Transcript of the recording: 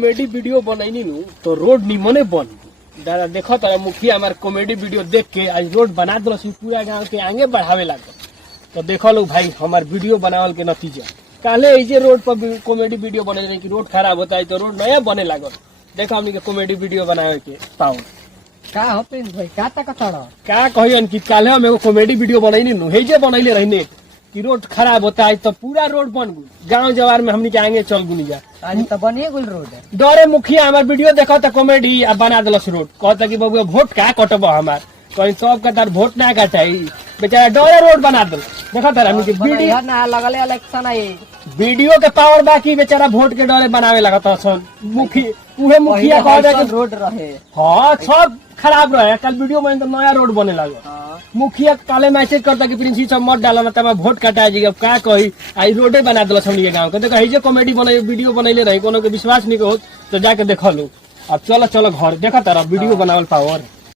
Comedy video बनैनी नु तो रोड निमने बन दादा देखो तो मुखिया हमारे कॉमेडी वीडियो देख के आज रोड बना दो पूरा गांव के आगे बढ़ावे लागल। तो देखो लो भाई हमारे वीडियो बनावल के नतीजा काले ऐसे रोड पर कॉमेडी वीडियो बने रहे कि रोड खराब होता है तो रोड नया बने लागल। देखो हमने के कॉमेडी वीडियो बनावे के पावर का हो प्रिंस भाई का तक का कहियन कि काले हम एगो कॉमेडी वीडियो बनैनी नु हेजे बनैले रहने कि रोड खराब होता है तो पूरा रोड बन गई गांव जवार में हमनी के आगे चल गुनी जा आज तो बनिए गुल रोड है। डरे मुखिया हमार वीडियो देखो तो कॉमेडी अब बना दिलस रोड कहता कि बबुआ वोट का कटब हमार कहीं सब का तार वोट ना काटाई बेचारा डरे रोड बना दिल देखो तार हमनी के वीडियो ना लगले इलेक्शन आई वीडियो के पावर बाकी बेचारा वोट के डरे बनावे लगता सन मुखिया कह दे कि रोड रहे हाँ सब खराब रहे कल वीडियो में तो नया रोड बने लगा। मुखिया काले मैसेज करता कि प्रिंस सब मत डाला मतलब वोट कटा जी अब का कही आई रोडे बना दिल हमनी गाँव के देखो जे कॉमेडी बने वीडियो बनैले रही कोनो के विश्वास नहीं हो तो जाके देख लो। अब चलो चलो घर देखा तारा वीडियो बनावल पावर।